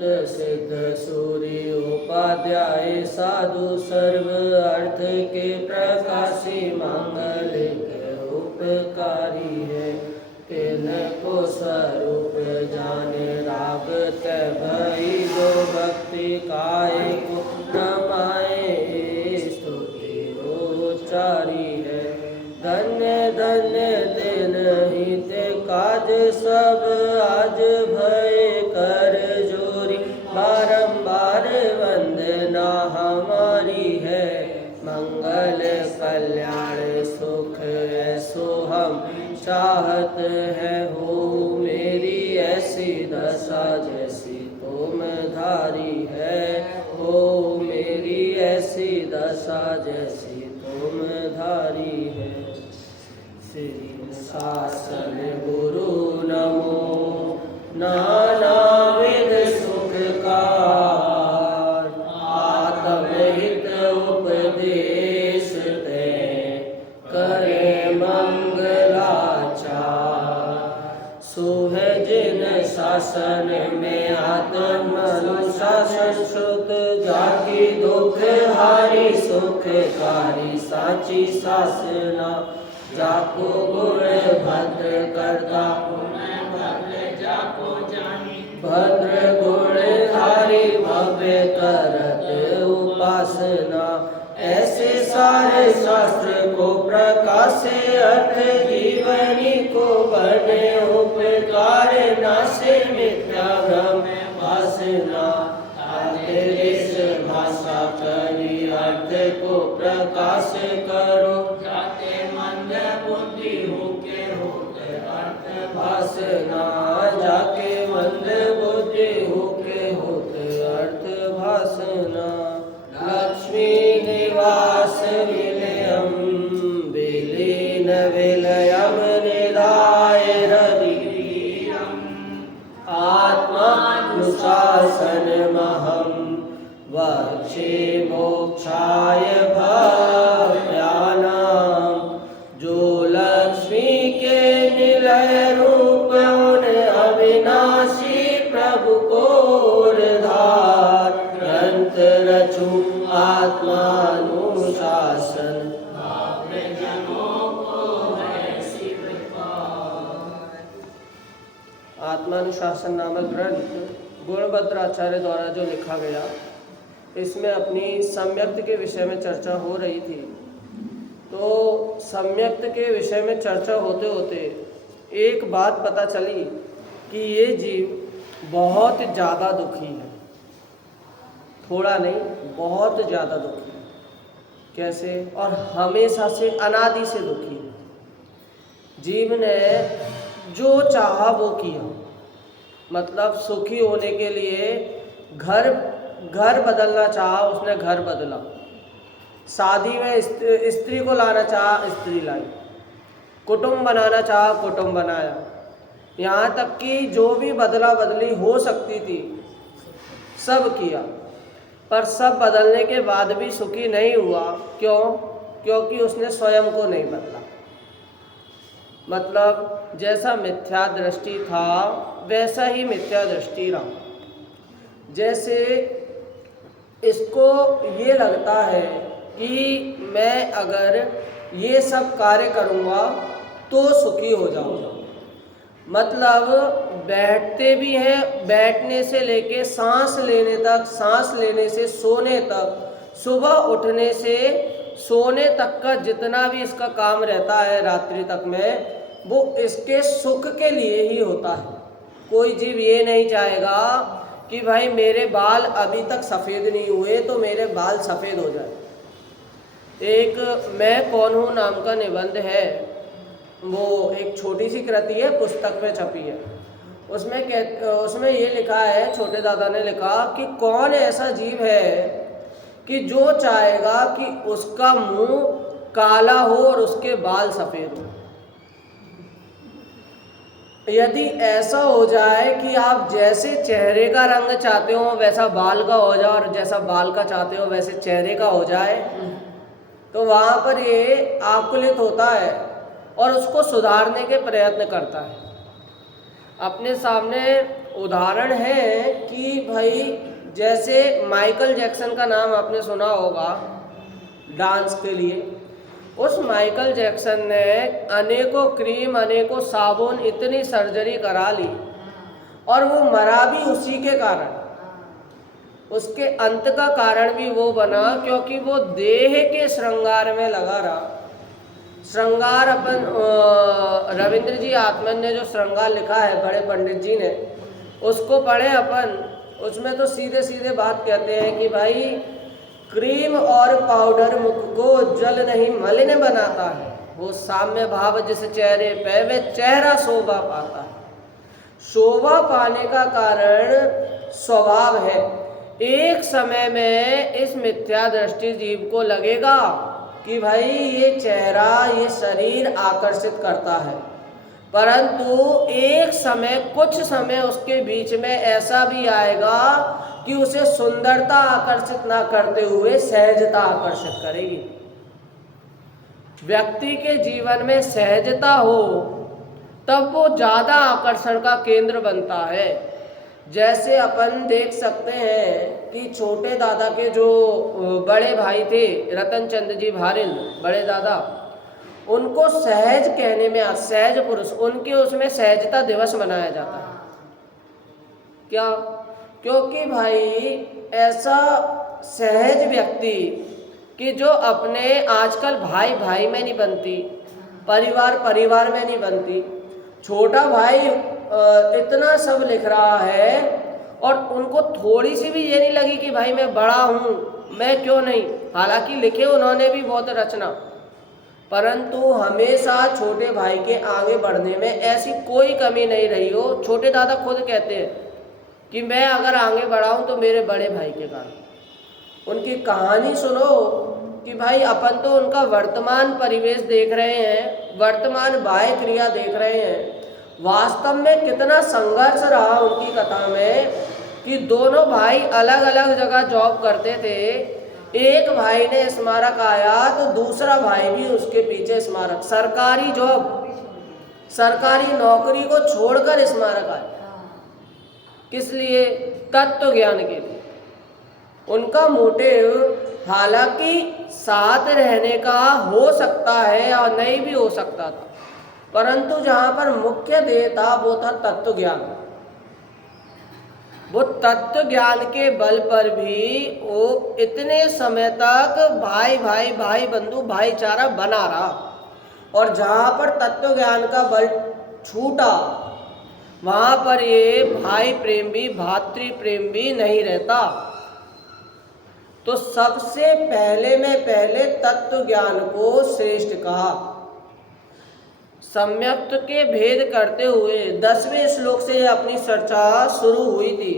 सिद्ध सूर्य उपाध्याय साधु सर्व अर्थ के प्रकाशी मंगल के उपकारी है। तिनको स्वरूप जाने राग तय भई जो भक्ति काय को नमाए स्तुति उच्चारी है। धन्य धन्य दिन हित काज सब आज भय कर जोरी बारंबार वंदना हमारी है। मंगल कल्याण सुख ऐसो हम चाहत है हो मेरी ऐसी दशा जैसी तुम धारी है। हो मेरी ऐसी दशा जैसी तुम धारी है। श्री शासन गुरु नमो नानाविध सुखकार आत्महित उपदेश ते करे मंगलाचार। सुह जिन शासन में आत्मनुशासन श्रुत जाकी दुख हारी सुखकारी साची शासना। जाको गुण भद्र करता भद्र गुण धारी भव्य करत उपासना। ऐसे सारे शास्त्र को प्रकाशे अर्थ जीवनी को बने उपकार नाशे मिथ्या भ्रम वासना। आदेश भाषा करी अर्थ को प्रकाश करो जाते मंद बुद्धि होके होते अर्थ भाषना। जाके मंद बुद्धि होके होते अर्थ भाषना। लक्ष्मी निवास विलयम विलीन विलयम निधाय हरिम आत्मानुशासन महम वक्षे मोक्षाय भक्त्यानां। जो लक्ष्मी के निलय रूप उन अविनाशी प्रभु को धार ग्रंथ रचु आत्मानुशासन। आत्मानुशासन नामक ग्रंथ गुणभद्र आचार्य द्वारा जो लिखा गया, इसमें अपनी सम्यक्त के विषय में चर्चा हो रही थी। तो सम्यक्त के विषय में चर्चा होते होते एक बात पता चली कि ये जीव बहुत ज़्यादा दुखी है। थोड़ा नहीं, बहुत ज़्यादा दुखी है। कैसे? और हमेशा से अनादि से दुखी है। जीव ने जो चाहा वो किया, मतलब सुखी होने के लिए घर बदलना चाहा, उसने घर बदला। शादी में स्त्री को लाना चाहा, स्त्री लाई। कुटुंब बनाना चाहा, कुटुंब बनाया। यहाँ तक कि जो भी बदला बदली हो सकती थी सब किया, पर सब बदलने के बाद भी सुखी नहीं हुआ। क्यों? क्योंकि उसने स्वयं को नहीं बदला। मतलब जैसा मिथ्या दृष्टि था वैसा ही मिथ्या दृष्टि रहा। जैसे इसको ये लगता है कि मैं अगर ये सब कार्य करूँगा तो सुखी हो जाऊँगा। मतलब बैठते भी हैं, बैठने से लेके सांस लेने तक, सांस लेने से सोने तक, सुबह उठने से सोने तक का जितना भी इसका काम रहता है रात्रि तक में, वो इसके सुख के लिए ही होता है। कोई जीव ये नहीं चाहेगा कि भाई मेरे बाल अभी तक सफ़ेद नहीं हुए तो मेरे बाल सफ़ेद हो जाए। एक मैं कौन हूँ नाम का निबंध है, वो एक छोटी सी कृति है, पुस्तक में छपी है। उसमें ये लिखा है, छोटे दादा ने लिखा कि कौन ऐसा जीव है कि जो चाहेगा कि उसका मुंह काला हो और उसके बाल सफ़ेद हो। यदि ऐसा हो जाए कि आप जैसे चेहरे का रंग चाहते हो वैसा बाल का हो जाए और जैसा बाल का चाहते हो वैसे चेहरे का हो जाए, तो वहाँ पर ये आकुलित होता है और उसको सुधारने के प्रयत्न करता है। अपने सामने उदाहरण है कि भाई जैसे माइकल जैक्सन का नाम आपने सुना होगा डांस के लिए। उस माइकल जैक्सन ने अनेकों क्रीम, अनेकों साबुन, इतनी सर्जरी करा ली और वो मरा भी उसी के कारण। उसके अंत का कारण भी वो बना क्योंकि वो देह के श्रृंगार में लगा रहा। श्रृंगार अपन रविंद्र जी आत्मन ने जो श्रृंगार लिखा है बड़े पंडित जी ने, उसको पढ़े अपन। उसमें तो सीधे सीधे बात कहते हैं कि भाई क्रीम और पाउडर मुख को जल नहीं मलिन बनाता है, वो साम्य भाव जिस चेहरे पे वे चेहरा शोभा पाता है। शोभा पाने का कारण स्वभाव है। एक समय में इस मिथ्या दृष्टि जीव को लगेगा कि भाई ये चेहरा, ये शरीर आकर्षित करता है, परंतु एक समय, कुछ समय उसके बीच में ऐसा भी आएगा कि उसे सुंदरता आकर्षित ना करते हुए सहजता आकर्षित करेगी। व्यक्ति के जीवन में सहजता हो तब वो ज्यादा आकर्षण का केंद्र बनता है। जैसे अपन देख सकते हैं कि छोटे दादा के जो बड़े भाई थे रतन चंद जी भारिल, बड़े दादा, उनको सहज कहने में, सहज पुरुष, उनके उसमें सहजता दिवस मनाया जाता है। क्या? क्योंकि भाई ऐसा सहज व्यक्ति कि जो अपने, आजकल भाई भाई में नहीं बनती, परिवार परिवार में नहीं बनती, छोटा भाई इतना सब लिख रहा है और उनको थोड़ी सी भी ये नहीं लगी कि भाई मैं बड़ा हूँ, मैं क्यों नहीं। हालांकि लिखे उन्होंने भी बहुत रचना, परंतु हमेशा छोटे भाई के आगे बढ़ने में ऐसी कोई कमी नहीं रही हो। छोटे दादा खुद कहते हैं कि मैं अगर आगे बढ़ा हूँ तो मेरे बड़े भाई के कारण। उनकी कहानी सुनो कि भाई अपन तो उनका वर्तमान परिवेश देख रहे हैं, वर्तमान बाह्य क्रिया देख रहे हैं, वास्तव में कितना संघर्ष रहा उनकी कथा में कि दोनों भाई अलग अलग जगह जॉब करते थे। एक भाई ने स्मारक आया तो दूसरा भाई भी उसके पीछे स्मारक, सरकारी जॉब, सरकारी नौकरी को छोड़कर स्मारक आया। किस लिए? तत्व ज्ञान के लिए। उनका मोटिव हालांकि साथ रहने का हो सकता है और नहीं भी हो सकता था, परंतु जहाँ पर मुख्य ध्येय था वो था तत्व ज्ञान। वो तत्व ज्ञान के बल पर भी वो इतने समय तक भाई भाई, भाई बंधु, भाईचारा बना रहा। और जहाँ पर तत्व ज्ञान का बल छूटा वहाँ पर ये भाई प्रेम भी, भातृ प्रेम भी नहीं रहता। तो सबसे पहले में पहले तत्व ज्ञान को श्रेष्ठ कहा। सम्यक्त के भेद करते हुए 10वें श्लोक से अपनी चर्चा शुरू हुई थी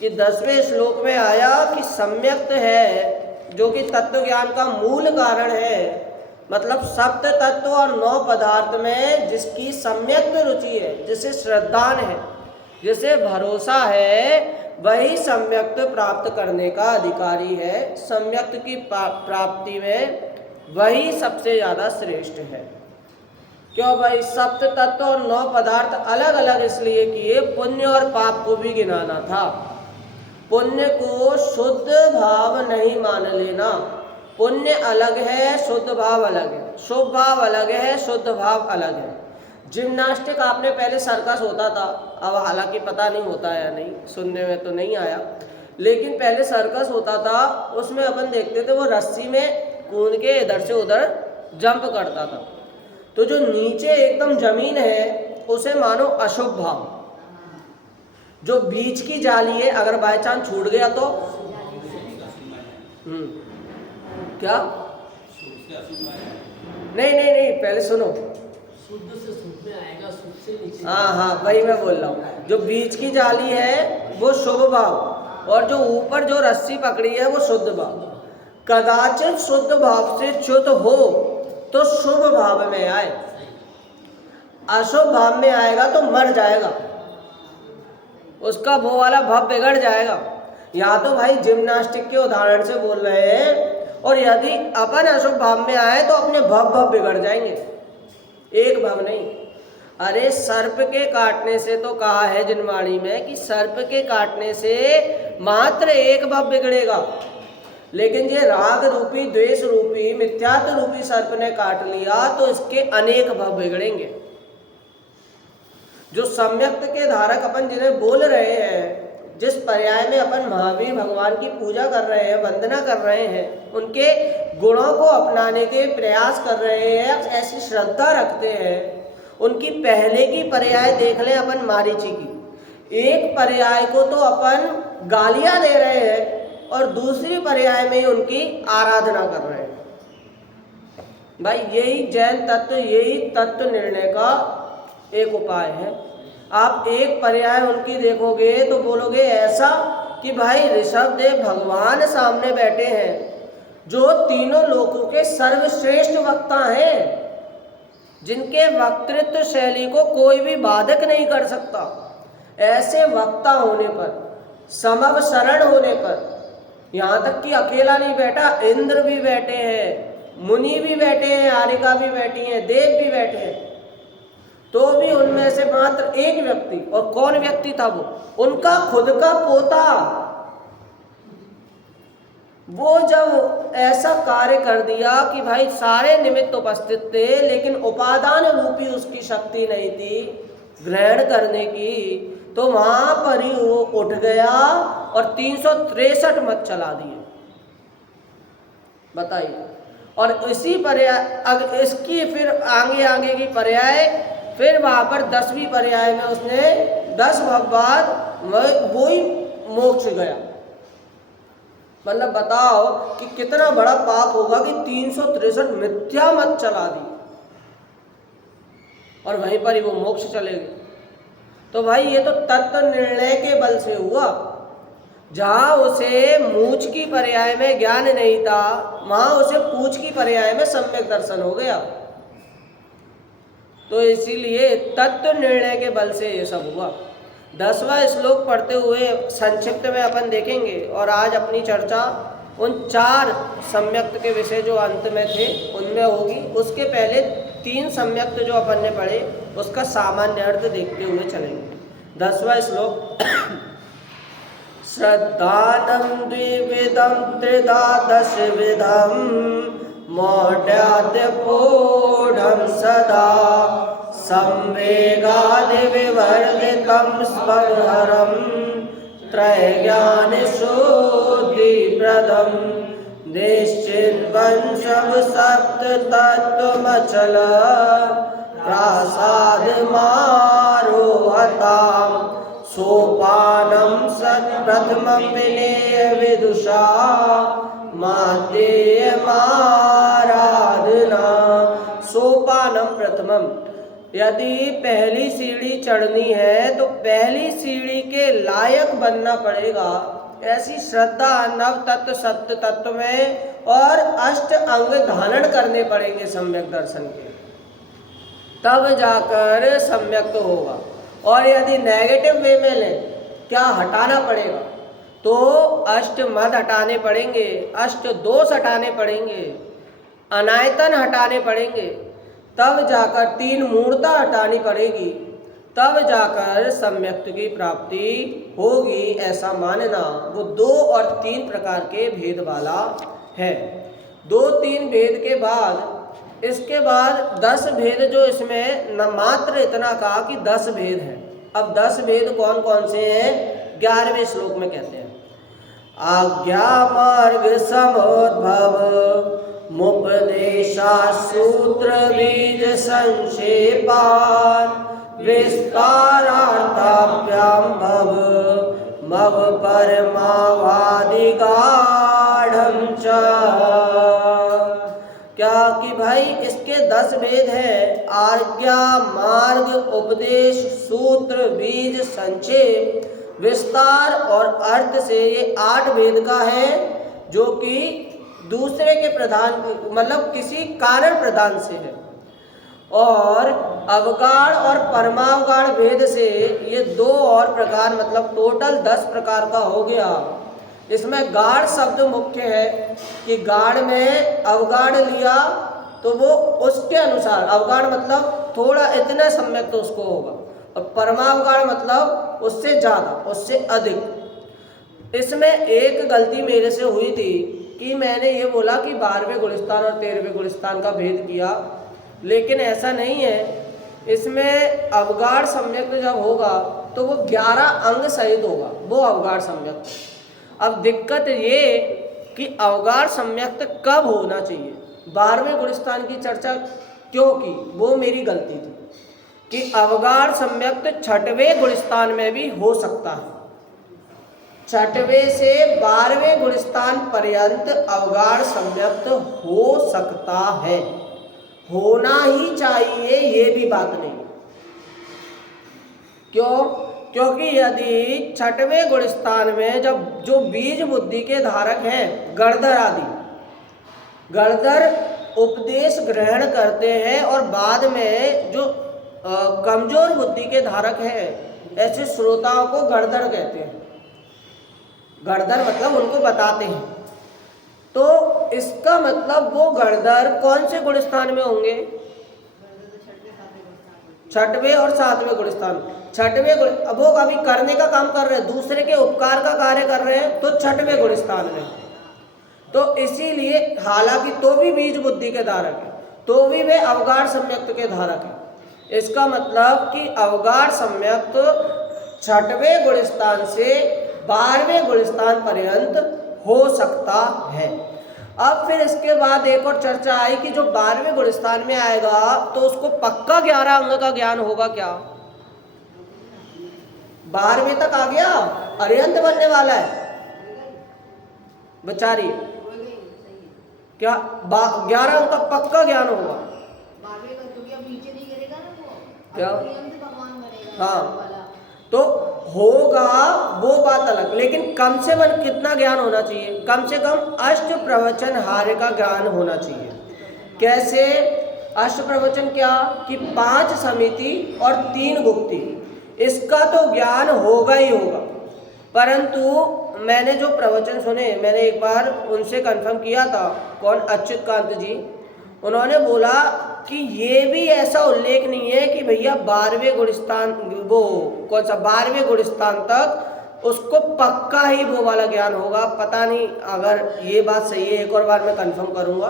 कि 10वें श्लोक में आया कि सम्यक्त है जो कि तत्व ज्ञान का मूल कारण है, मतलब सप्त तत्व और 9 पदार्थ में जिसकी सम्यक्त रुचि है, जिसे श्रद्धान है, जिसे भरोसा है, वही सम्यक्त प्राप्त करने का अधिकारी है। सम्यक्त की प्राप्ति में वही सबसे ज़्यादा श्रेष्ठ है। क्यों भाई? सप्त तत्व और 9 पदार्थ अलग अलग इसलिए किए, पुण्य और पाप को भी गिनाना था। पुण्य को शुद्ध भाव नहीं मान लेना। पुण्य अलग है, शुद्ध भाव अलग है, शुभ भाव अलग है, शुद्ध भाव अलग है। जिम्नास्टिक आपने पहले सर्कस होता था, अब हालांकि पता नहीं होता है या नहीं, सुनने में तो नहीं आया, लेकिन पहले सर्कस होता था। उसमें अपन देखते थे वो रस्सी में कूद के इधर से उधर जंप करता था। तो जो नीचे एकदम जमीन है उसे मानो अशुभ भाव, जो बीच की जाली है अगर बाय चांस छूट गया तो क्या? नहीं नहीं नहीं, पहले सुनो। शुद्ध से शुद्ध में आएगा, शुद्ध से नीचे। हाँ, वही मैं बोल रहा हूँ। जो बीच की जाली है वो शुभ भाव और जो ऊपर जो रस्सी पकड़ी है वो शुद्ध भाव। कदाचित शुद्ध भाव से च्युत हो तो शुभ भाव में आए, अशुभ भाव में आएगा तो मर जाएगा, उसका वो वाला भाव बिगड़ जाएगा। या तो भाई जिम्नास्टिक के उदाहरण से बोल रहे हैं, और यदि अपन अशुभ भाव में आए तो अपने भाव बिगड़ जाएंगे, एक भाव नहीं। अरे सर्प के काटने से तो कहा है जिनवाणी में कि सर्प के काटने से मात्र एक भव बिगड़ेगा, लेकिन ये राग रूपी, द्वेष रूपी, मिथ्यात्व रूपी सर्प ने काट लिया तो इसके अनेक भव बिगड़ेंगे। जो सम्यक्त के धारक अपन जिन्हें बोल रहे हैं, जिस पर्याय में अपन महावीर भगवान की पूजा कर रहे हैं, वंदना कर रहे हैं, उनके गुणों को अपनाने के प्रयास कर रहे हैं, ऐसी श्रद्धा रखते हैं, उनकी पहले की पर्याय देख लें अपन मारीची की। एक पर्याय को तो अपन गालियां दे रहे हैं और दूसरी पर्याय में उनकी आराधना कर रहे हैं। भाई यही जैन तत्व, यही तत्व निर्णय का एक उपाय है। आप एक पर्याय उनकी देखोगे तो बोलोगे ऐसा कि भाई ऋषभदेव भगवान सामने बैठे हैं, जो तीनों लोकों के सर्वश्रेष्ठ वक्ता हैं, जिनके वक्तृत्व शैली को कोई भी बाधक नहीं कर सकता। ऐसे वक्ता होने पर, समव शरण होने पर, यहाँ तक कि अकेला नहीं बैठा, इंद्र भी बैठे हैं, मुनि भी बैठे हैं, आरिका भी बैठी हैं, देव भी बैठे हैं, तो भी उनमें से मात्र एक व्यक्ति, और कौन व्यक्ति था वो? उनका खुद का पोता। वो जब ऐसा कार्य कर दिया कि भाई सारे निमित्त उपस्थित थे, लेकिन उपादान रूपी उसकी शक्ति नहीं थी ग्रहण करने की, तो वहां पर ही वो उठ गया और 363 मत चला दिए। बताइए। और इसी पर्याय, इसकी फिर आगे आगे की पर्याय, फिर वहां पर 10वीं पर्याय में उसने 10 भव बाद वो ही मोक्ष गया। मतलब बताओ कि कितना बड़ा पाप होगा कि 363 मिथ्या मत चला दी और वहीं पर ही वो मोक्ष चले गए। तो भाई ये तो तत्व निर्णय के बल से हुआ। जहां उसे मूछ की पर्याय में ज्ञान नहीं था, वहां उसे पूछ की पर्याय में सम्यक दर्शन हो गया। तो इसीलिए तत्व निर्णय के बल से ये सब हुआ। 10वां श्लोक पढ़ते हुए संक्षिप्त में अपन देखेंगे, और आज अपनी चर्चा उन 4 सम्यक्त के विषय जो अंत में थे उनमें होगी। उसके पहले 3 सम्यक्त जो अपन ने पढ़े उसका सामान्य अर्थ देखते हुए चलेंगे। 10वां श्लोक श्रद्धानं द्विविधं त्रिधा दशविधं मौढ्याद्यपूढं सदा संवेगादिविवर्जितं स्पृहरं त्रैज्ञानशुद्धिप्रदं निश्चिद्वंशं सप्ततत्त्वमचल प्रासादमारोहतां सोपानं सत्प्रथमं विनेय विदुषा माध्यमाराधना। सोपानम प्रथमम, यदि पहली सीढ़ी चढ़नी है तो पहली सीढ़ी के लायक बनना पड़ेगा। ऐसी श्रद्धा नव तत्व सत्य तत्व में और अष्ट अंग धारण करने पड़ेंगे सम्यक दर्शन के, तब जाकर सम्यक तो होगा। और यदि नेगेटिव वे में लें, क्या हटाना पड़ेगा? तो अष्ट मद हटाने पड़ेंगे, अष्ट दोष हटाने पड़ेंगे, अनायतन हटाने पड़ेंगे, तब जाकर 3 मूर्ता हटानी पड़ेगी, तब जाकर सम्यक्त की प्राप्ति होगी। ऐसा मानना वो 2 और 3 प्रकार के भेद वाला है। 2-3 भेद के बाद, इसके बाद 10 भेद जो इसमें न मात्र इतना कहा कि 10 भेद हैं। अब 10 भेद कौन कौन से हैं 11वें श्लोक में कहते हैं। आज्ञा मार्ग समोद्भव मुपदेशा सूत्र बीज संक्षेपान विस्तारार्थाभ्याम भव मव परमावादिगाढ़ं च। क्या कि भाई इसके 10 भेद हैं। आज्ञा, मार्ग, उपदेश, सूत्र, बीज, संक्षेप, विस्तार और अर्थ से ये 8 भेद का है, जो कि दूसरे के प्रधान मतलब किसी कारण प्रधान से है। और अवगाढ़ और परमावगाढ़ भेद से ये 2 और प्रकार, मतलब टोटल 10 प्रकार का हो गया। इसमें गाढ़ शब्द मुख्य है कि गाढ़ में अवगाढ़ लिया तो वो उसके अनुसार, अवगाढ़ मतलब थोड़ा इतना सम्यक तो उसको होगा, और परमावगाढ़ मतलब उससे ज़्यादा, उससे अधिक। इसमें एक गलती मेरे से हुई थी कि मैंने ये बोला कि 12वें गुलिस्तान और 13वें गुलिस्तान का भेद किया, लेकिन ऐसा नहीं है। इसमें अवगाढ़ सम्यक जब होगा तो वो 11 अंग सहित होगा, वो अवगाढ़ सम्यक। अब दिक्कत ये कि अवगाढ़ सम्यक कब होना चाहिए, 12वें गुलिस्तान की चर्चा क्यों की, वो मेरी गलती थी कि अवगाढ़ सम्यक 6वें गुलिस्तान में भी हो सकता है। 6वें से 12वें गुलिस्तान पर्यंत अवगाढ़ सम्यक हो सकता है, होना ही चाहिए, ये भी बात नहीं। क्यों? क्योंकि यदि 6वें गुलिस्तान में जब जो बीज बुद्धि के धारक हैं गणधर आदि, गणधर उपदेश ग्रहण करते हैं और बाद में जो कमजोर बुद्धि के धारक हैं, ऐसे श्रोताओं को गणधर कहते हैं। गणधर मतलब उनको बताते हैं। तो इसका मतलब वो गणधर कौन से गुलिस्तान में होंगे? 6वें और 7वें गुलिस्तान। 6वें, अब वो अभी करने का काम कर रहे हैं, दूसरे के उपकार का कार्य कर रहे हैं, तो 6वें गुलिस्तान में। तो इसीलिए हालांकि तो भी बीज बुद्धि के धारक है, तो भी वे अवगाढ़ सम्यक्त के धारक है। इसका मतलब कि अवगाढ़ सम्यक्त 6वें गुलिस्तान से 12वें गुलिस्तान पर्यंत हो सकता है। अब फिर इसके बाद एक और चर्चा आई कि जो 12वें गुलिस्तान में आएगा तो उसको पक्का 11 अंग का ज्ञान होगा क्या? 12वें तक आ गया, अरिहंत बनने वाला है बेचारी, क्या 11 अंक का पक्का ज्ञान होगा? 12वें का तो अब नीचे नहीं करेगा ना वो, क्या? भगवान बनेगा। हाँ, तो होगा वो बात अलग, लेकिन कम से कम कितना ज्ञान होना चाहिए? कम से कम अष्ट प्रवचन हार्य का ज्ञान होना चाहिए। कैसे अष्ट प्रवचन? क्या कि 5 समिति और 3 गुप्ती, इसका तो ज्ञान होगा ही होगा। परंतु मैंने जो प्रवचन सुने, मैंने एक बार उनसे कंफर्म किया था, कौन? अच्युत कांत जी। उन्होंने बोला कि ये भी ऐसा उल्लेख नहीं है कि भैया 12वें गुलिस्तान, वो कौन सा 12वें गुलिस्तान तक उसको पक्का ही वो वाला ज्ञान होगा। पता नहीं, अगर ये बात सही है एक और बार मैं कंफर्म करूँगा।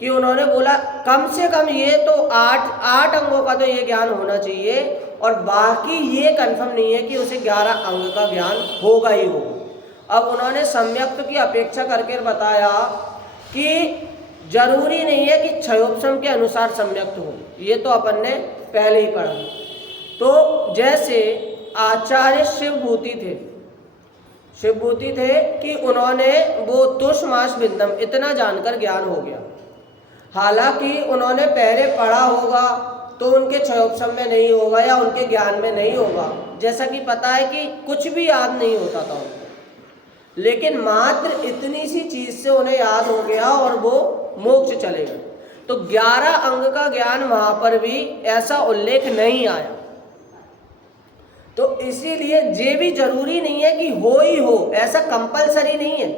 कि उन्होंने बोला कम से कम ये तो 8 अंगों का तो ये ज्ञान होना चाहिए, और बाकी ये कंफर्म नहीं है कि उसे 11 अंग का ज्ञान होगा ही होगा। अब उन्होंने सम्यक्त की अपेक्षा करके बताया कि जरूरी नहीं है कि क्षयोपशम के अनुसार सम्यक्त हो, ये तो अपन ने पहले ही पढ़ा। तो जैसे आचार्य शिवभूति थे कि उन्होंने वो तुष मास बिंदम इतना जानकर ज्ञान हो गया। हालांकि उन्होंने पहले पढ़ा होगा तो उनके क्षयोपशम में नहीं होगा या उनके ज्ञान में नहीं होगा, जैसा कि पता है कि कुछ भी याद नहीं होता था उनको, लेकिन मात्र इतनी सी चीज से उन्हें याद हो गया और वो मोक्ष चले गए। तो 11 अंग का ज्ञान वहां पर भी ऐसा उल्लेख नहीं आया। तो इसीलिए ये भी जरूरी नहीं है कि हो ही हो, ऐसा कंपलसरी नहीं है।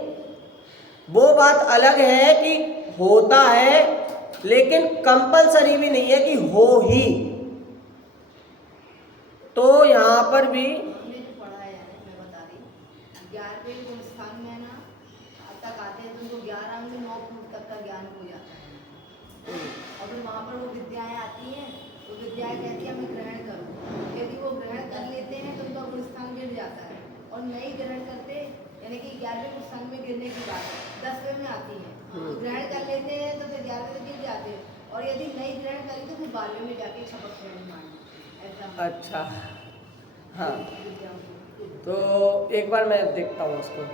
वो बात अलग है कि होता है, लेकिन कंपलसरी भी नहीं है कि हो ही। तो यहाँ पर भी हमने जो पढ़ा है, मैं बता रही, 11वें गुलिस्तान में ना तक आते हैं तो उनको 11 अंग 9 फुट तक का ज्ञान हो जाता है। और फिर वहाँ पर वो विद्याएं आती हैं, तो विद्याएं कहती है हमें ग्रहण करो। यदि वो ग्रहण कर लेते हैं तो उनका गुलिस्तान गिर जाता है, और नहीं ग्रहण करते, यानी कि 11वें गुलिस्तान में गिरने की बात 10वें में आती है, तो ग्रहण कर लेते हैं तो फिर 11वें में गिर जाते हैं, और यदि नहीं ग्रहण करें तो फिर 12वें में जाके छपक श्रेणी मारना। अच्छा, हाँ, तो एक बार मैं देखता हूँ उसको।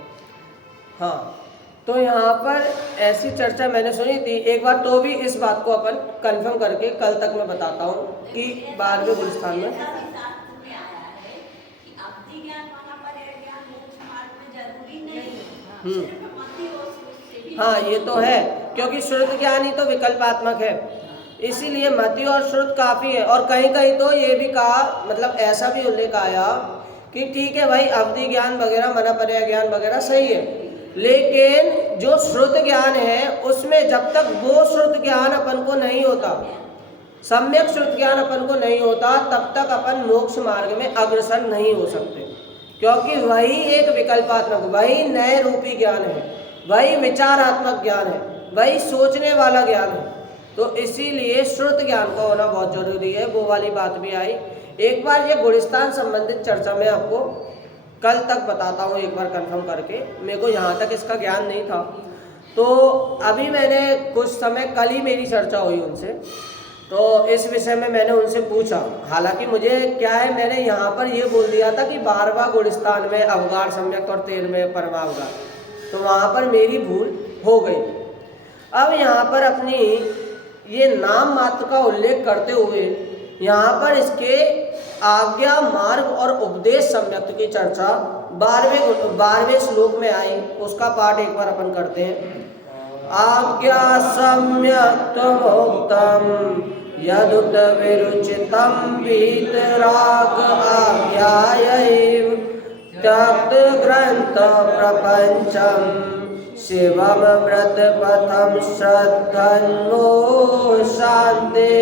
हाँ, तो यहाँ पर ऐसी चर्चा मैंने सुनी थी एक बार, तो भी इस बात को अपन कंफर्म करके कल तक मैं बताता हूँ कि 12वें गुलिस्तान में हाँ, ये तो है, क्योंकि श्रुत ज्ञान ही तो विकल्पात्मक है, इसीलिए मति और श्रुत काफ़ी है। और कहीं कहीं तो ये भी कहा, मतलब ऐसा भी उल्लेख आया कि ठीक है भाई, अवधि ज्ञान वगैरह, मनपर्याय ज्ञान वगैरह सही है, लेकिन जो श्रुत ज्ञान है उसमें जब तक वो श्रुत ज्ञान अपन को नहीं होता, सम्यक श्रुत ज्ञान अपन को नहीं होता तब तक अपन मोक्ष मार्ग में अग्रसर नहीं हो सकते, क्योंकि वही एक विकल्पात्मक, वही नए रूपी ज्ञान है, वही विचारात्मक ज्ञान है, वही सोचने वाला ज्ञान है। तो इसीलिए श्रुत ज्ञान का होना बहुत जरूरी है। वो वाली बात भी आई। एक बार ये गुलिस्तान संबंधित चर्चा में आपको कल तक बताता हूँ, एक बार कंफर्म करके। मेरे को यहाँ तक इसका ज्ञान नहीं था, तो अभी मैंने कुछ समय, कल ही मेरी चर्चा हुई उनसे, तो इस विषय में मैंने उनसे पूछा। हालांकि मुझे क्या है, मैंने यहाँ पर ये बोल दिया था कि 12वां गुलिस्तान में अवगाढ़ सम्यक और 13वें परमावगाढ़, तो वहाँ पर मेरी भूल हो गई। अब यहाँ पर अपनी ये नाम मात्र का उल्लेख करते हुए यहाँ पर इसके आज्ञा मार्ग और उपदेश सम्यक की चर्चा 12वें श्लोक में आई। उसका पाठ एक बार अपन करते हैं। आज्ञा सम्यक मुक्तम यदुत विरुचितम वीतराग आज्ञायैव त्यक्त ग्रंथ प्रपंचम शिवम व्रत पथम श्रद्धन्मो शांते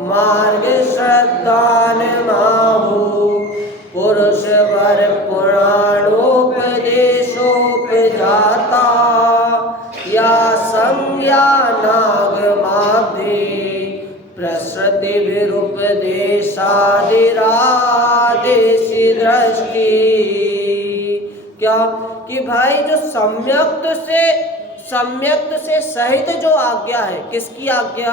मार्ग श्रद्धान माहु पुरुष वर पुराणोपदेशोपजाता या संज्ञा नागमाब्धि प्रसृति विरुपदेशादिरादेशी दृष्टि। क्या कि भाई जो सम्यक्त से सहित जो आज्ञा है, किसकी आज्ञा?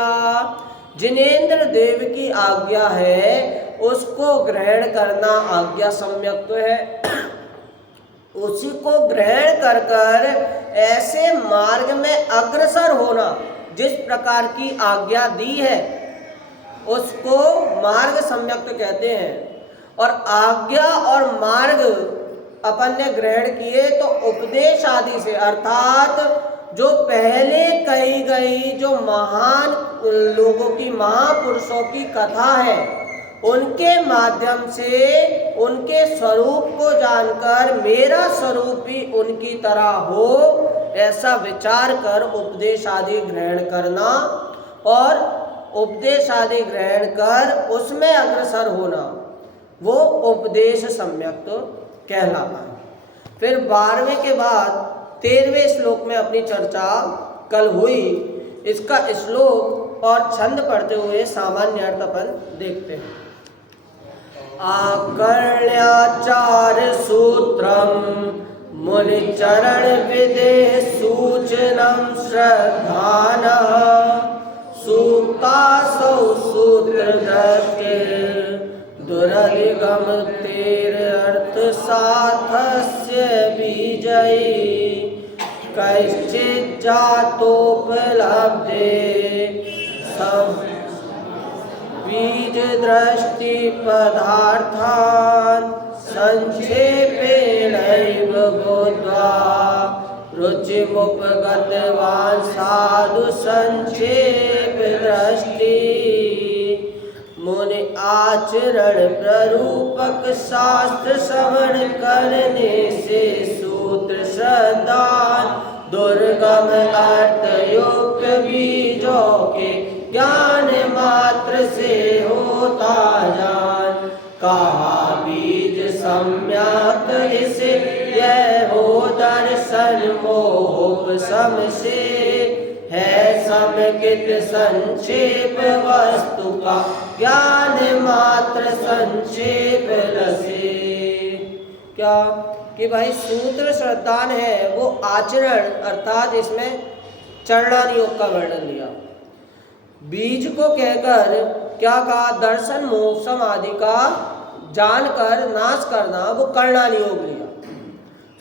जिनेंद्र देव की आज्ञा है, उसको ग्रहण करना आज्ञा सम्यक्त है। उसी को ग्रहण कर कर ऐसे मार्ग में अग्रसर होना, जिस प्रकार की आज्ञा दी है उसको मार्ग सम्यक्त कहते हैं। और आज्ञा और मार्ग अपन ने ग्रहण किए तो उपदेश आदि से, अर्थात जो पहले कही गई जो महान लोगों की, महापुरुषों की कथा है, उनके माध्यम से उनके स्वरूप को जानकर मेरा स्वरूप भी उनकी तरह हो, ऐसा विचार कर उपदेश आदि ग्रहण करना, और उपदेश आदि ग्रहण कर उसमें अग्रसर होना, वो उपदेश सम्यक्त कहलाता है। फिर 12वें के बाद 13वें श्लोक में अपनी चर्चा कल हुई। इसका श्लोक और छंद पढ़ते हुए सामान्य अर्थ अपन देखते हैं। आकर्ण्याचार सूत्रम मुनि चरण विदे सूचनम श्रद्धान सूक्तासौ सूत्र दृष्टि दुरधिगम तेर अर्थ साधस्य बीजयी कैश्चित् जातोपलब्धे बीज दृष्टि पदार्थान् संक्षेपेणैव बोध्वा रुचिमुपगतवान् साधु संक्षेप दृष्टि मुनि आचरण प्ररूपक शास्त्र श्रवण करने से सूत्र श्रद्धान दुर्गम अर्थ युक्त बीजों के ज्ञान मात्र से होता जान। कहा बीज सम्यक इसे यह हो दर्शन मोहोपशम से है समेकित संक्षेप वस्तु का ज्ञान मात्र संक्षेप लसे। क्या कि भाई सूत्र श्रद्धान है वो आचरण, अर्थात इसमें चरणान योग का वर्णन लिया। बीज को कहकर क्या कहा? दर्शन मोक्षम आदि का जानकर नाश करना, वो करणान योग लिया।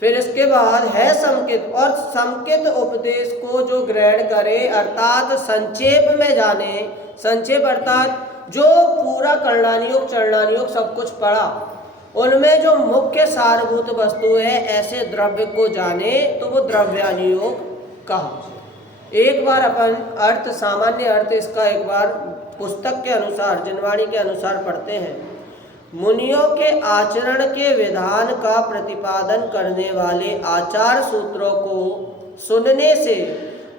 फिर इसके बाद है संकेत, और संकेत उपदेश को जो ग्रहण करे, अर्थात संक्षेप में जाने। संक्षेप अर्थात जो पूरा करणानियोग चरणानियोग सब कुछ पढ़ा, उनमें जो मुख्य सारभूत वस्तु है ऐसे द्रव्य को जाने, तो वो द्रव्यानुयोग कहा। एक बार अपन अर्थ, सामान्य अर्थ इसका एक बार पुस्तक के अनुसार, जिनवाणी के अनुसार पढ़ते हैं। मुनियों के आचरण के विधान का प्रतिपादन करने वाले आचार सूत्रों को सुनने से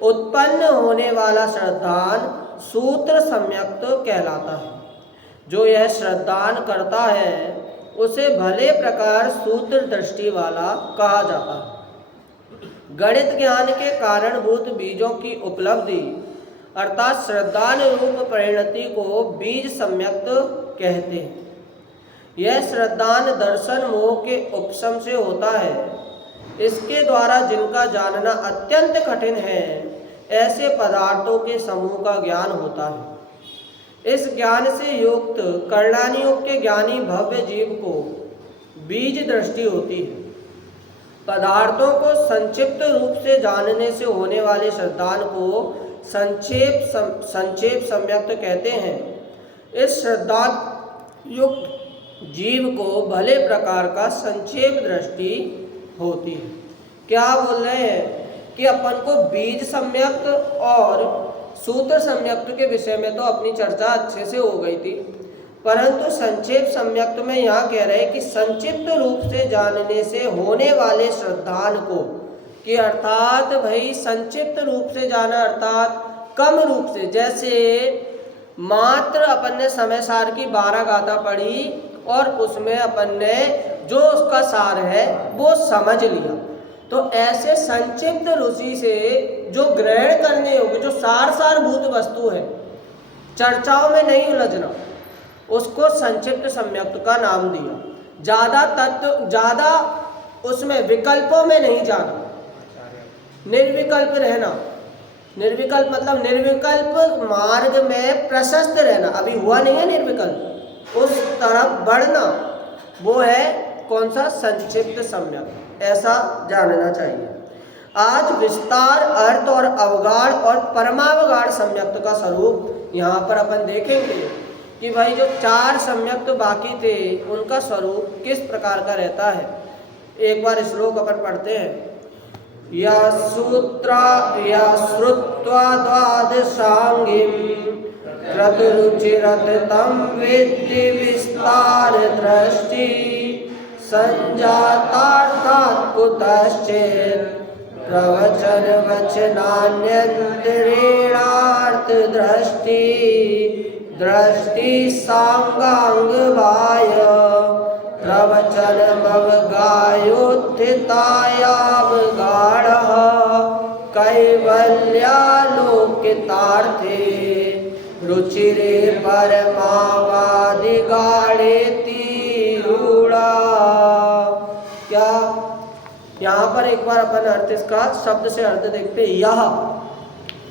उत्पन्न होने वाला श्रद्धान सूत्र सम्यक्त कहलाता है। जो यह श्रद्धान करता है उसे भले प्रकार सूत्र दृष्टि वाला कहा जाता है। गणित ज्ञान के कारणभूत बीजों की उपलब्धि अर्थात श्रद्धान रूप परिणति को बीज सम्यक्त कहते हैं। यह श्रद्धान दर्शन मोह के उपशम से होता है। इसके द्वारा जिनका जानना अत्यंत कठिन है ऐसे पदार्थों के समूह का ज्ञान होता है। इस ज्ञान से युक्त कर्णानियोग के ज्ञानी भव्य जीव को बीज दृष्टि होती है। पदार्थों को संक्षिप्त रूप से जानने से होने वाले श्रद्धान को संक्षेप सम्यक्त कहते हैं। इस श्रद्धा युक्त जीव को भले प्रकार का संक्षेप दृष्टि होती है। क्या बोल रहे हैं कि अपन को बीज सम्यक्त और सूत्र सम्यक्त के विषय में तो अपनी चर्चा अच्छे से हो गई थी, परंतु संक्षेप सम्यक्त में यहाँ कह रहे हैं कि संक्षिप्त रूप से जानने से होने वाले श्रद्धान को, कि अर्थात भाई संक्षिप्त रूप से जाना अर्थात कम रूप से, जैसे मात्र अपन ने समय सार की 12 गाथा पढ़ी और उसमें अपन ने जो उसका सार है वो समझ लिया, तो ऐसे संक्षिप्त रुचि से जो ग्रहण करने योग्य जो सारभूत वस्तु है, चर्चाओं में नहीं उलझना, उसको संक्षिप्त सम्यक्त का नाम दिया। ज़्यादा उसमें विकल्पों में नहीं जाना, निर्विकल्प रहना। निर्विकल्प मतलब निर्विकल्प मार्ग में प्रशस्त रहना, अभी हुआ नहीं है निर्विकल्प, उस तरफ बढ़ना, वो है कौन सा? संक्षिप्त सम्यक। ऐसा जानना चाहिए। आज विस्तार, अर्थ और अवगाढ़ और परमावगाढ़ सम्यक्त का स्वरूप यहाँ पर अपन देखेंगे कि भाई जो 4 सम्यक्त बाकी थे उनका स्वरूप किस प्रकार का रहता है। एक बार श्लोक अपन पढ़ते हैं। या सूत्रा या श्रुत्वा द्वादशांगिं क्रतुरुचिरत तम विद्धि विस्तार दृष्टि संजातार्थात् कुतश्चित् प्रवचन वचनान्यन्तरेणार्थ दृष्टि सांगांग बाह्य प्रवचन मवगायोत्थितायावगाढ़ः कैवल्यालोकितार्थे रुचिरे परमावादिगाढ़ेति रूढ़ा। क्या यहाँ पर एक बार अपन अर्थ इसका शब्द से अर्थ देखते हैं।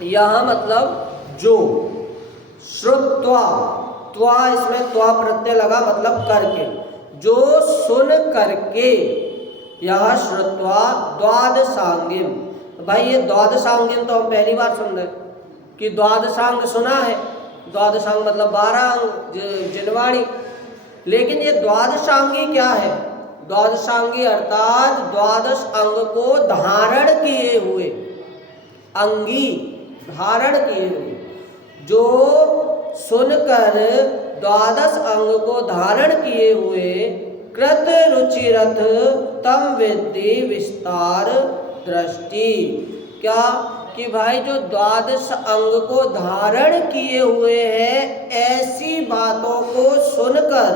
यह मतलब जो, श्रुत्वा, त्वा इसमें त्वा प्रत्यय लगा मतलब करके, जो सुन करके, यह श्रुत्वा द्वादशांगिम। भाई ये द्वादशांगिम तो हम पहली बार सुन रहे हैं कि द्वादशांग सुना है, द्वादशांग मतलब 12 अंग जिनवाणी, लेकिन ये द्वादशांगी क्या है? द्वादशांगी अर्थात द्वादश अंग को धारण किए हुए, अंगी धारण किए हुए, जो सुनकर द्वादश अंग को धारण किए हुए कृत रुचिरथ तम विद्धि विस्तार दृष्टि। क्या कि भाई जो द्वादश अंग को धारण किए हुए हैं ऐसी बातों को सुनकर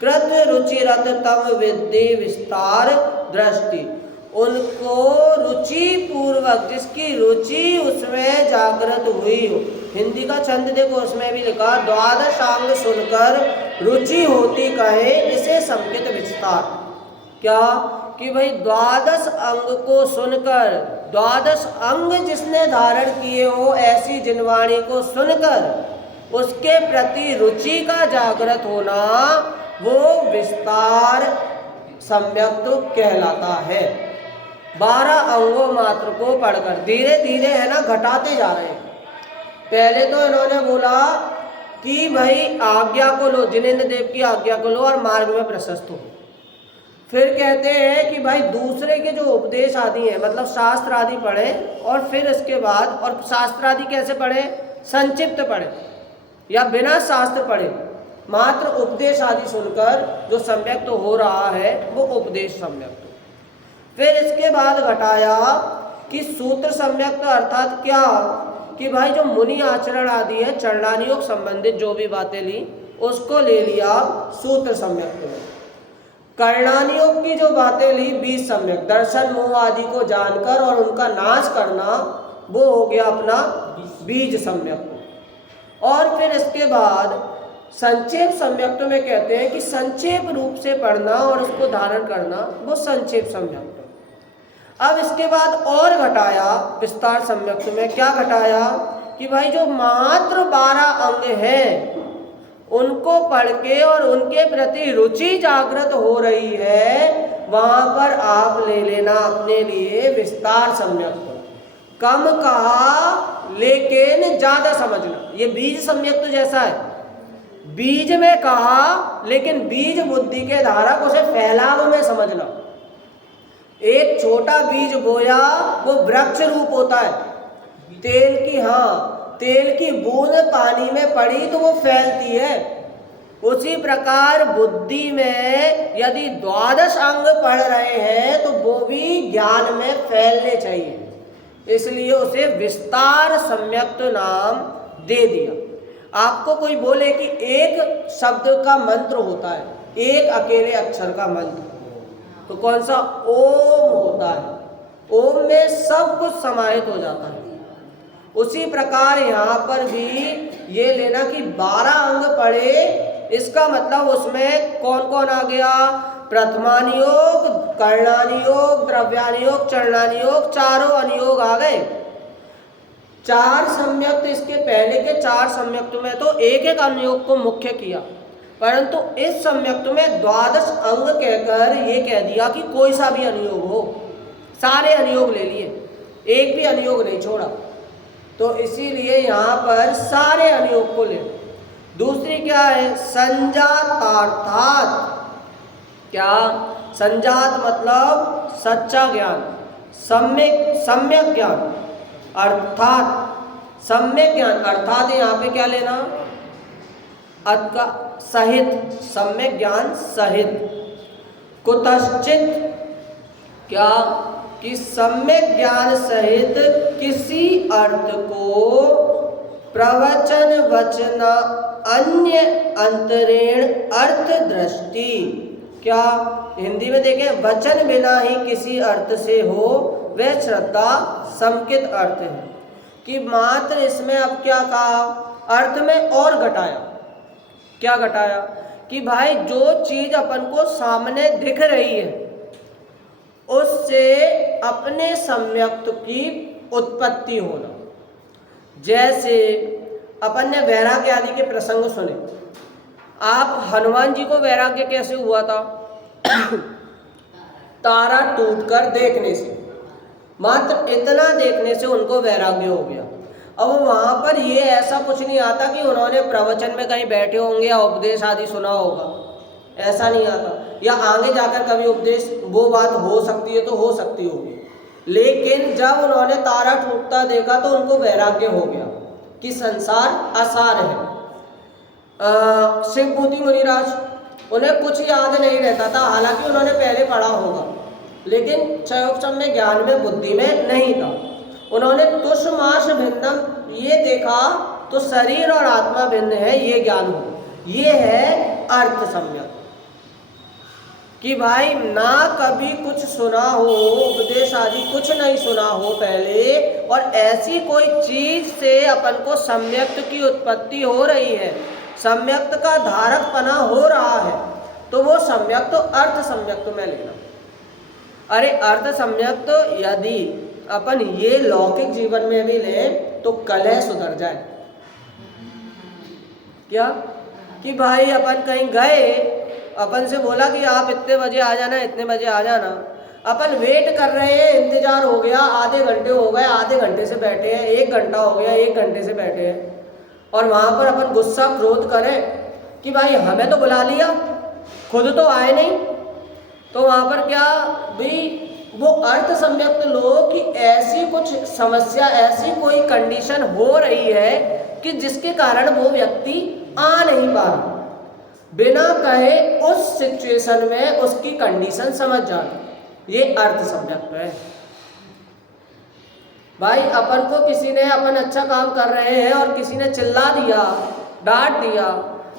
कृत रुचिरथ तम विद्धि विस्तार दृष्टि, उनको रुचि पूर्वक, जिसकी रुचि उसमें जागृत हुई हो। हिंदी का छंद देखो, उसमें भी लिखा द्वादशांग सुनकर रुचि होती कहे इसे संकित विस्तार। क्या कि भाई द्वादश अंग को सुनकर, द्वादश अंग जिसने धारण किए हो ऐसी जिनवाणी को सुनकर उसके प्रति रुचि का जागृत होना, वो विस्तार सम्यक्त कहलाता है। 12 अंगों मात्र को पढ़कर धीरे धीरे है ना घटाते जा रहे हैं। पहले तो इन्होंने बोला कि भाई आज्ञा को लो, जिनेंद्र देव की आज्ञा को लो और मार्ग में प्रशस्त हो। फिर कहते हैं कि भाई दूसरे के जो उपदेश आदि हैं, मतलब शास्त्र आदि पढ़े, और फिर इसके बाद, और शास्त्र आदि कैसे पढ़े? संक्षिप्त पढ़े या बिना शास्त्र पढ़े, मात्र उपदेश आदि सुनकर जो सम्यक्त हो रहा है वो उपदेश सम्यक्त। फिर इसके बाद घटाया कि सूत्र सम्यक्त अर्थात क्या कि भाई जो मुनि आचरण आदि है, चरणानी योग संबंधित जो भी बातें ली उसको ले लिया सूत्र सम्यक में। कर्णानी योग की जो बातें ली बीज सम्यक, दर्शन मोह आदि को जानकर और उनका नाश करना, वो हो गया अपना बीज सम्यक। और फिर इसके बाद संक्षेप सम्यक में कहते हैं कि संक्षेप रूप से पढ़ना और उसको धारण करना, वो संक्षेप सम्यक। अब इसके बाद और घटाया विस्तार सम्यक में, क्या घटाया कि भाई जो मात्र 12 अंग हैं उनको पढ़ के और उनके प्रति रुचि जागृत हो रही है, वहां पर आप ले लेना अपने लिए विस्तार सम्यक। कम कहा लेकिन ज्यादा समझना, ये बीज सम्यक तो जैसा है, बीज में कहा लेकिन बीज बुद्धि के धारक उसे फैलाव में समझना। एक छोटा बीज बोया वो वृक्ष रूप होता है, तेल की, हाँ, तेल की बूंद पानी में पड़ी तो वो फैलती है। उसी प्रकार बुद्धि में यदि 12 अंग पढ़ रहे हैं तो वो भी ज्ञान में फैलने चाहिए, इसलिए उसे विस्तार सम्यक नाम दे दिया। आपको कोई बोले कि एक शब्द का मंत्र होता है, एक अकेले अक्षर का मंत्र, तो कौन सा? ओम होता है। ओम में सब कुछ समाहित हो जाता है। उसी प्रकार यहाँ पर भी ये लेना कि 12 अंग पढ़े, इसका मतलब उसमें कौन कौन आ गया? प्रथमानि योग, कर्णानि योग, द्रव्यानि योग, चरणानि योग, चारों अनुयोग आ गए। 4 सम्यक, इसके पहले के 4 सम्यक में तो एक एक अनुयोग को मुख्य किया, परंतु इस सम्यक में 12 अंग कहकर ये कह दिया कि कोई सा भी अनुयोग हो, सारे अनुयोग ले लिए, एक भी अनुयोग नहीं छोड़ा। तो इसीलिए यहाँ पर सारे अनुयोग को ले। दूसरी क्या है? संजातार्थात। क्या? संजात मतलब सच्चा ज्ञान, सम्यक ज्ञान, अर्थात सम्यक ज्ञान, अर्थात यहाँ पे क्या लेना? अर्थ का सहित, सम्यक ज्ञान सहित। कुतश्चित, क्या? कि सम्यक ज्ञान सहित किसी अर्थ को प्रवचन वचन अन्य अंतरेण अर्थ दृष्टि। क्या? हिंदी में देखें, वचन बिना ही किसी अर्थ से हो वह श्रद्धा समकित अर्थ है। कि मात्र इसमें अब क्या कहा? अर्थ में और घटाया। क्या घटाया? कि भाई जो चीज अपन को सामने दिख रही है उससे अपने सम्यक्त की उत्पत्ति होना। जैसे अपन ने वैराग्य आदि के प्रसंग सुने। आप हनुमान जी को वैराग्य कैसे हुआ था? तारा टूटकर देखने से, मात्र इतना देखने से उनको वैराग्य हो गया। अब वहाँ पर ये ऐसा कुछ नहीं आता कि उन्होंने प्रवचन में कहीं बैठे होंगे या उपदेश आदि सुना होगा, ऐसा नहीं आता। या आगे जाकर कभी उपदेश वो बात हो सकती है तो हो सकती होगी, लेकिन जब उन्होंने तारा टूटता देखा तो उनको वैराग्य हो गया कि संसार असार है। शिवभूति मुनिराज, उन्हें कुछ याद नहीं रहता था, हालांकि उन्होंने पहले पढ़ा होगा, लेकिन क्षयोपम में ज्ञान में बुद्धि में नहीं था। उन्होंने तुष माश भिन्नम ये देखा तो शरीर और आत्मा भिन्न है, ये ज्ञान हो। ये है अर्थ सम्यक। कि भाई ना कभी कुछ सुना हो, उपदेश आदि कुछ नहीं सुना हो पहले, और ऐसी कोई चीज से अपन को सम्यक्त की उत्पत्ति हो रही है, सम्यक्त का धारकपना हो रहा है, तो वो सम्यक्त अर्थ सम्यक्त में लेना। अरे अर्थ सम्यक्त यदि अपन ये लौकिक जीवन में भी लें तो कलह सुधर जाए। क्या? कि भाई अपन कहीं गए, अपन से बोला कि आप इतने बजे आ जाना, इतने बजे आ जाना, अपन वेट कर रहे हैं, इंतजार हो गया, आधे घंटे हो गए, आधे घंटे से बैठे हैं, 1 घंटा हो गया, 1 घंटे से बैठे हैं, और वहाँ पर अपन गुस्सा क्रोध करें कि भाई हमें तो बुला लिया, खुद तो आए नहीं, तो वहाँ पर क्या भी वो अर्थ सम्यक्त लो कि ऐसी कुछ समस्या, ऐसी कोई कंडीशन हो रही है कि जिसके कारण वो व्यक्ति आ नहीं पा रहा, बिना कहे उस सिचुएशन में उसकी कंडीशन समझ जाना, ये अर्थ सम्यक्त है। भाई अपन को किसी ने, अपन अच्छा काम कर रहे हैं और किसी ने चिल्ला दिया, डांट दिया,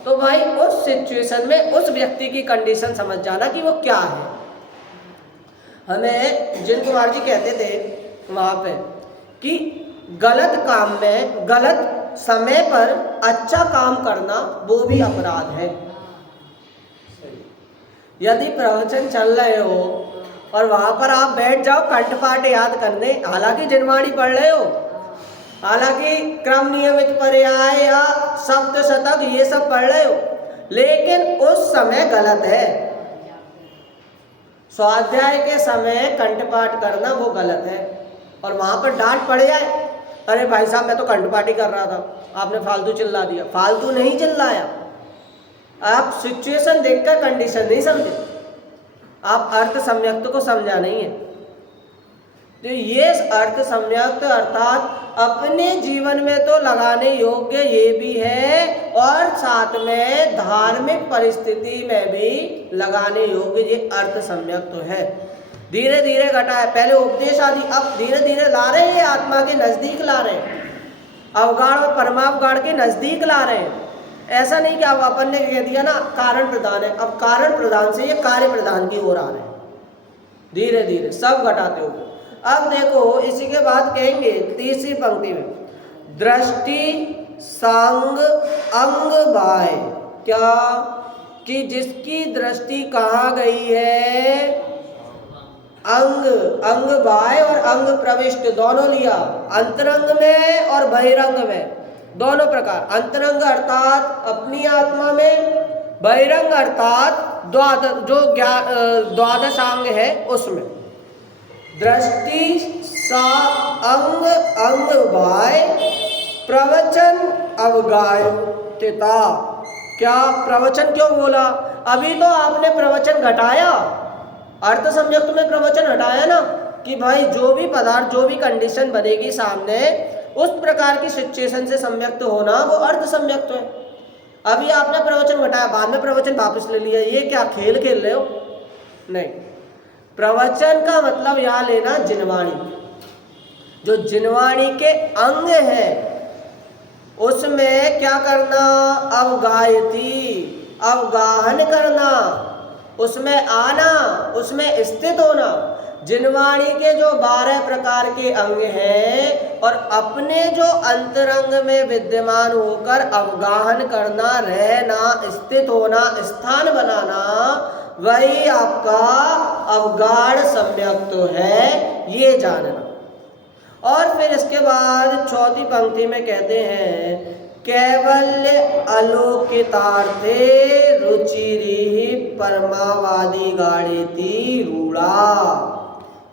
तो भाई उस सिचुएशन में उस व्यक्ति की कंडीशन समझ जाना कि वो क्या है। हमें जिन कुमार जी कहते थे वहाँ पे कि गलत काम में गलत समय पर अच्छा काम करना वो भी अपराध है। यदि प्रवचन चल रहे हो और वहाँ पर आप बैठ जाओ कंठपाठ याद करने, हालांकि जिनवाणी पढ़ रहे हो, हालांकि क्रम नियमित पर्याय या शब्द शतक ये सब पढ़ रहे हो, लेकिन उस समय गलत है। स्वाध्याय के समय कंठपाठ करना वो गलत है। और वहाँ पर डांट पड़ जाए, अरे भाई साहब मैं तो कंठपाठ ही कर रहा था, आपने फालतू चिल्ला दिया। फालतू नहीं चिल्लाया, आप सिचुएशन देखकर कंडीशन नहीं समझे, आप अर्थ सम्यक्त को समझा नहीं है। तो ये अर्थ सम्यक्त अर्थात अपने जीवन में तो लगाने योग्य ये भी है और साथ में धार्मिक परिस्थिति में भी लगाने योग्य ये अर्थ सम्यक्त तो है। धीरे धीरे घटा है, पहले उपदेश आदि, अब धीरे धीरे ला रहे हैं, आत्मा के नजदीक ला रहे हैं, अवगाढ़ और परमावगाढ़ के नजदीक ला रहे हैं। ऐसा नहीं कि अब अपन ने कह दिया ना कारण प्रधान है, अब कारण प्रधान से ये कार्य प्रधान की ओर आ रहे हैं, धीरे धीरे सब घटाते हुए। अब देखो इसी के बाद कहेंगे तीसरी पंक्ति में, दृष्टि सांग अंग बाय, क्या कि जिसकी दृष्टि कहाँ गई है, अंग, अंग बाय और अंग प्रविष्ट दोनों लिया, अंतरंग में और बहिरंग में दोनों प्रकार। अंतरंग अर्थात अपनी आत्मा में, बहिरंग अर्थात द्वादशांग है उसमें। दृष्टि सा अंग अंग बाय प्रवचन अवगाय चिता। क्या प्रवचन क्यों बोला? अभी तो आपने प्रवचन घटाया, अर्थ सम्यक्त में प्रवचन हटाया ना कि भाई जो भी पदार्थ, जो भी कंडीशन बनेगी सामने, उस प्रकार की सिचुएशन से सम्यक्त होना वो अर्थ सम्यक्त है। अभी आपने प्रवचन घटाया, बाद में प्रवचन वापस ले लिया, ये क्या खेल खेल रहे हो? नहीं, प्रवचन का मतलब यहाँ लेना जिनवाणी, जो जिनवाणी के अंग है उसमें क्या करना, अवगायती, अवगाहन करना, उसमें आना, उसमें स्थित होना। जिनवाणी के जो 12 प्रकार के अंग हैं और अपने जो अंतरंग में विद्यमान होकर अवगाहन करना, रहना, स्थित होना, स्थान बनाना, वही आपका अवगाढ़ सम्यक्त तो है, ये जानना। और फिर इसके बाद चौथी पंक्ति में कहते हैं, कैवल्य अलोकितार्थे रुचिरी परमावादी गाढ़ेति रूढ़ा।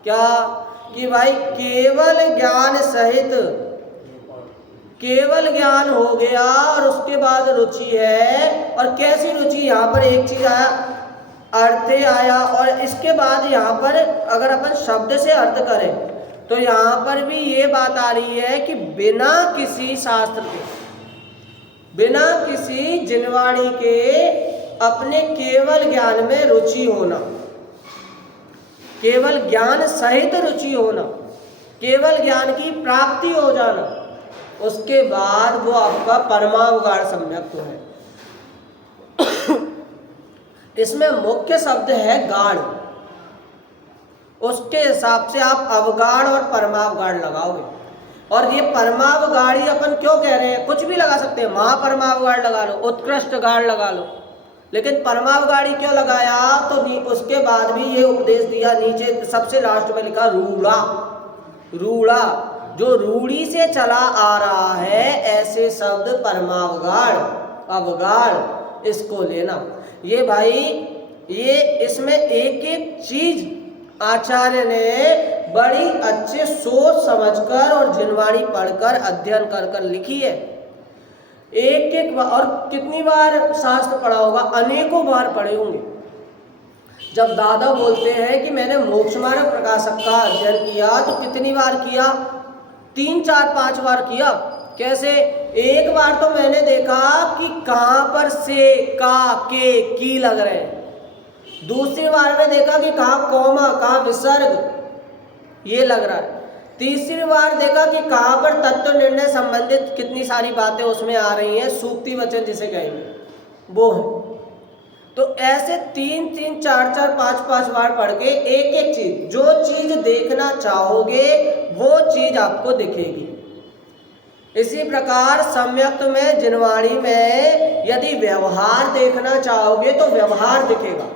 क्या कि भाई केवल ज्ञान सहित, केवल ज्ञान हो गया और उसके बाद रुचि है। और कैसी रुचि? यहाँ पर एक चीज आया, अर्थे आया, और इसके बाद यहाँ पर अगर अपन शब्द से अर्थ करें तो यहाँ पर भी ये बात आ रही है कि बिना किसी शास्त्र के, बिना किसी जिनवाणी के अपने केवल ज्ञान में रुचि होना, केवल ज्ञान सहित रुचि होना, केवल ज्ञान की प्राप्ति हो जाना, उसके बाद वो आपका परमावगाढ़ सम्यक्त है। इसमें मुख्य शब्द है गाढ़, उसके हिसाब से आप अवगाढ़ और परमावगाढ़ लगाओगे। और ये परमावगाढ़ी अपन क्यों कह रहे हैं? कुछ भी लगा सकते हैं, महापरमावगाढ़ लगा लो, उत्कृष्ट गाढ़ लगा लो, लेकिन परमावगाढ़ी क्यों लगाया? तो उसके बाद भी ये उपदेश दिया, नीचे सबसे लास्ट में लिखा रूढ़ा। रूढ़ा, जो रूढ़ी से चला आ रहा है, ऐसे शब्द परमावगाढ़, अवगाढ़, इसको लेना। ये भाई, ये इसमें एक एक चीज आचार्य ने बड़ी अच्छे सोच समझकर और जिनवाणी पढ़कर अध्ययन कर कर लिखी है। एक एक और कितनी बार शास्त्र पढ़ा होगा? अनेकों बार पढ़े होंगे। जब दादा बोलते हैं कि मैंने मोक्षमार्ग प्रकाशक का अध्ययन किया, तो कितनी बार किया? 3, 4, 5 बार किया। कैसे? एक बार तो मैंने देखा कि कहाँ पर से, का, के, की लग रहे हैं। दूसरी बार में देखा कि कहाँ कौमा, कहाँ विसर्ग ये लग रहा है। तीसरी बार देखा कि कहाँ पर तत्व निर्णय संबंधित कितनी सारी बातें उसमें आ रही हैं, सूक्ति वचन जिसे कहेंगे वो है। तो ऐसे 3-3, 4-4, 5-5 बार पढ़ के एक एक चीज, जो चीज देखना चाहोगे वो चीज आपको दिखेगी। इसी प्रकार सम्यक्त में, जिनवाणी में यदि व्यवहार देखना चाहोगे तो व्यवहार दिखेगा,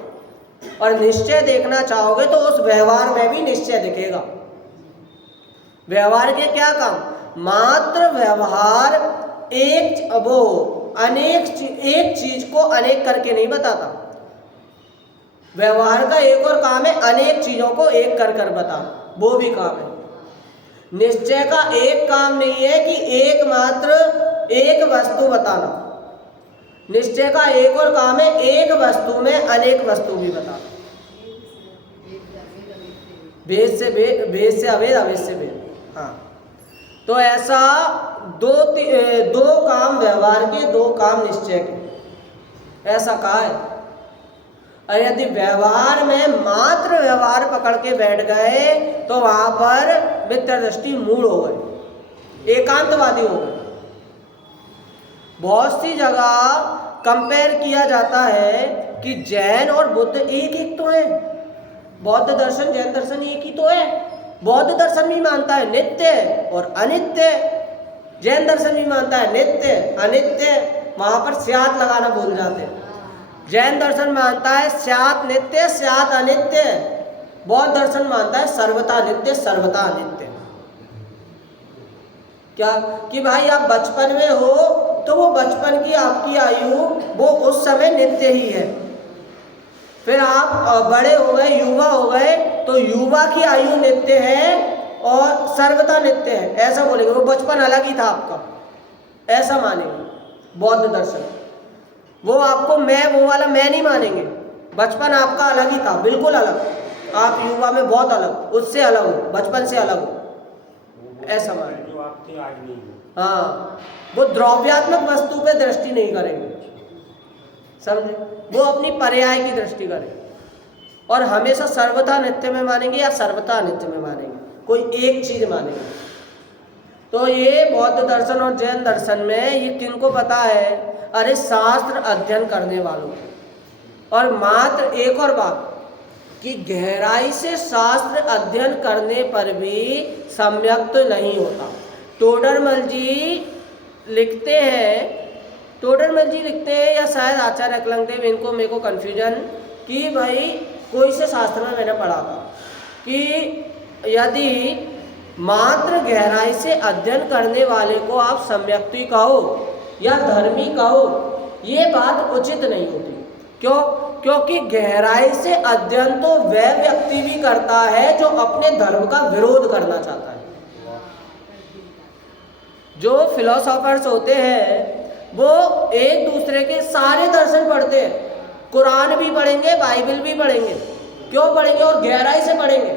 और निश्चय देखना चाहोगे तो उस व्यवहार में भी निश्चय दिखेगा। व्यवहार के क्या काम? मात्र व्यवहार एक चीज को अनेक करके नहीं बताता। व्यवहार का एक और काम है अनेक चीजों को एक कर कर बताना, वो भी काम है। निश्चय का एक काम नहीं है कि एकमात्र एक वस्तु बताना। निश्चय का एक और काम है एक वस्तु में अनेक वस्तु भी बताना। भेद से अभेद, अभेद से भेद। हाँ, तो ऐसा दो काम व्यवहार के, दो काम निश्चय के, ऐसा कहा है। और यदि व्यवहार में मात्र व्यवहार पकड़ के बैठ गए तो वहां पर मिथ्या दृष्टि मूढ़ हो गए, एकांतवादी हो गए। बहुत सी जगह कंपेयर किया जाता है कि जैन और बुद्ध एक तो है, बौद्ध दर्शन जैन दर्शन एक ही तो है। बौद्ध दर्शन भी मानता है नित्य और अनित्य, जैन दर्शन भी मानता है नित्य अनित्य, वहां पर स्यात् लगाना भूल जाते हैं। जैन दर्शन मानता है स्यात् नित्य स्यात् अनित्य, बौद्ध दर्शन मानता है सर्वथा नित्य सर्वथा अनित्य। क्या कि भाई आप बचपन में हो तो वो बचपन की आपकी आयु वो उस समय नित्य ही है, फिर आप बड़े हो गए, युवा हो गए, तो युवा की आयु नित्य है और सर्वथा नित्य है, ऐसा बोलेंगे। वो बचपन अलग ही था आपका, ऐसा मानेंगे बौद्ध दर्शन। वो आपको वो वाला मैं नहीं मानेंगे। बचपन आपका अलग ही था, बिल्कुल अलग। आप युवा में बहुत अलग, उससे अलग हो, बचपन से अलग हो, ऐसा मानेंगे। जो आप थे आज नहीं हो। हाँ, वो द्रव्यात्मक वस्तु पे दृष्टि नहीं करेंगे, समझे? वो अपनी पर्याय की दृष्टि करेंगे और हमेशा सर्वथा नित्य में मानेंगे या सर्वथा अनित्य में मानेंगे, कोई एक चीज मानेंगे। तो ये बौद्ध दर्शन और जैन दर्शन में ये किनको पता है? अरे शास्त्र अध्ययन करने वालों। और मात्र एक और बात कि गहराई से शास्त्र अध्ययन करने पर भी सम्यक्त नहीं होता। टोडरमल जी लिखते हैं या शायद आचार्य अकलंगदेव, इनको मेरे को कन्फ्यूजन कि भाई कोई से शास्त्र में मैंने पढ़ा था कि यदि मात्र गहराई से अध्ययन करने वाले को आप सम्यक्ति कहो या धर्मी कहो, ये बात उचित नहीं होती। क्यों? क्योंकि गहराई से अध्ययन तो वह व्यक्ति भी करता है जो अपने धर्म का विरोध करना चाहता है। जो फिलोसोफर्स होते हैं वो एक दूसरे के सारे दर्शन पढ़ते हैं, कुरान भी पढ़ेंगे, बाइबल भी पढ़ेंगे। क्यों पढ़ेंगे? और गहराई से पढ़ेंगे।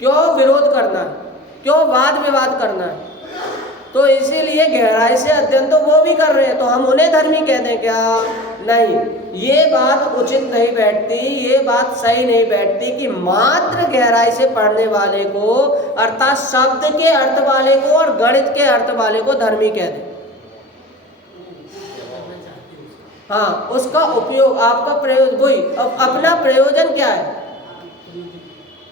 क्यों? विरोध करना है, क्यों वाद विवाद करना है। तो इसीलिए गहराई से अध्ययन तो वो भी कर रहे हैं, तो हम उन्हें धर्मी कह दें क्या? नहीं, ये बात उचित नहीं बैठती, ये बात सही नहीं बैठती कि मात्र गहराई से पढ़ने वाले को, अर्थात शब्द के अर्थ वाले को और गणित के अर्थ वाले को धर्मी कह दें। हाँ, उसका उपयोग, आपका प्रयोजन, वही अपना प्रयोजन क्या है?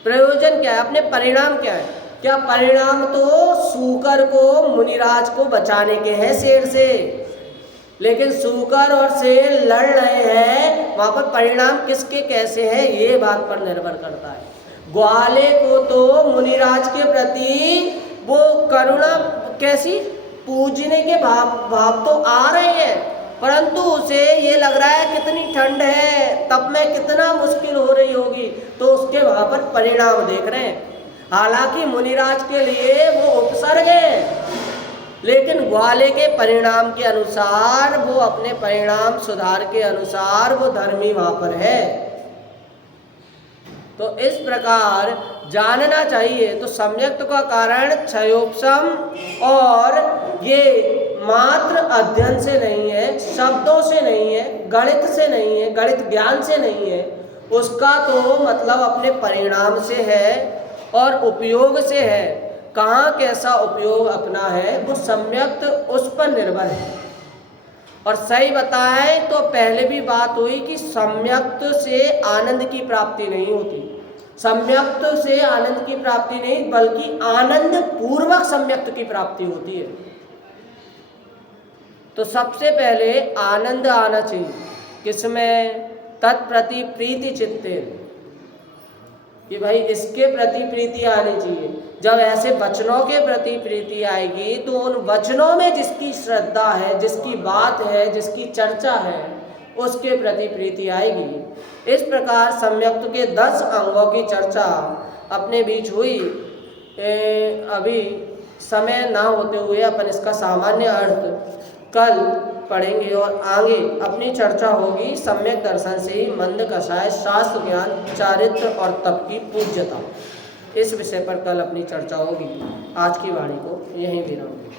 प्रयोजन क्या है? अपने परिणाम क्या है? क्या परिणाम तो सूकर को, मुनिराज को बचाने के हैं शेर से, लेकिन सूकर और शेर लड़ रहे हैं, वहां पर परिणाम किसके कैसे है ये बात पर निर्भर करता है। ग्वाले को तो मुनिराज के प्रति वो करुणा कैसी पूजने के भाव तो आ रहे हैं, परंतु उसे ये लग रहा है कितनी ठंड है, तब में कितना मुश्किल हो रही होगी, तो उसके वहां पर परिणाम देख रहे हैं। हालांकि मुनिराज के लिए वो उपसर्ग है, लेकिन ग्वाले के परिणाम के अनुसार, वो अपने परिणाम सुधार के अनुसार वो धर्मी वहां पर है। तो इस प्रकार जानना चाहिए। तो सम्यक्त का कारण क्षयोपशम, और ये मात्र अध्ययन से नहीं है, शब्दों से नहीं है, गणित से नहीं है, गणित ज्ञान से नहीं है, उसका तो मतलब अपने परिणाम से है और उपयोग से है। कहाँ कैसा उपयोग अपना है वो सम्यक्त उस पर निर्भर है। और सही बताएं तो पहले भी बात हुई कि सम्यक्त से आनंद की प्राप्ति नहीं होती, सम्यक्त से आनंद की प्राप्ति नहीं बल्कि आनंद पूर्वक सम्यक्त की प्राप्ति होती है। तो सबसे पहले आनंद आना चाहिए किसमें? तत्प्रति प्रीति चित्ते, कि भाई इसके प्रति प्रीति आनी चाहिए। जब ऐसे वचनों के प्रति प्रीति आएगी तो उन वचनों में जिसकी श्रद्धा है, जिसकी बात है, जिसकी चर्चा है, उसके प्रति प्रीति आएगी। इस प्रकार सम्यक्त के 10 अंगों की चर्चा अपने बीच हुई। अभी समय ना होते हुए अपन इसका सामान्य अर्थ कल पढ़ेंगे और आगे अपनी चर्चा होगी सम्यक दर्शन से ही मंद कषाय, शास्त्र ज्ञान, चारित्र और तप की पूज्यता। इस विषय पर कल अपनी चर्चा होगी। आज की वाणी को यहीं विराम दें।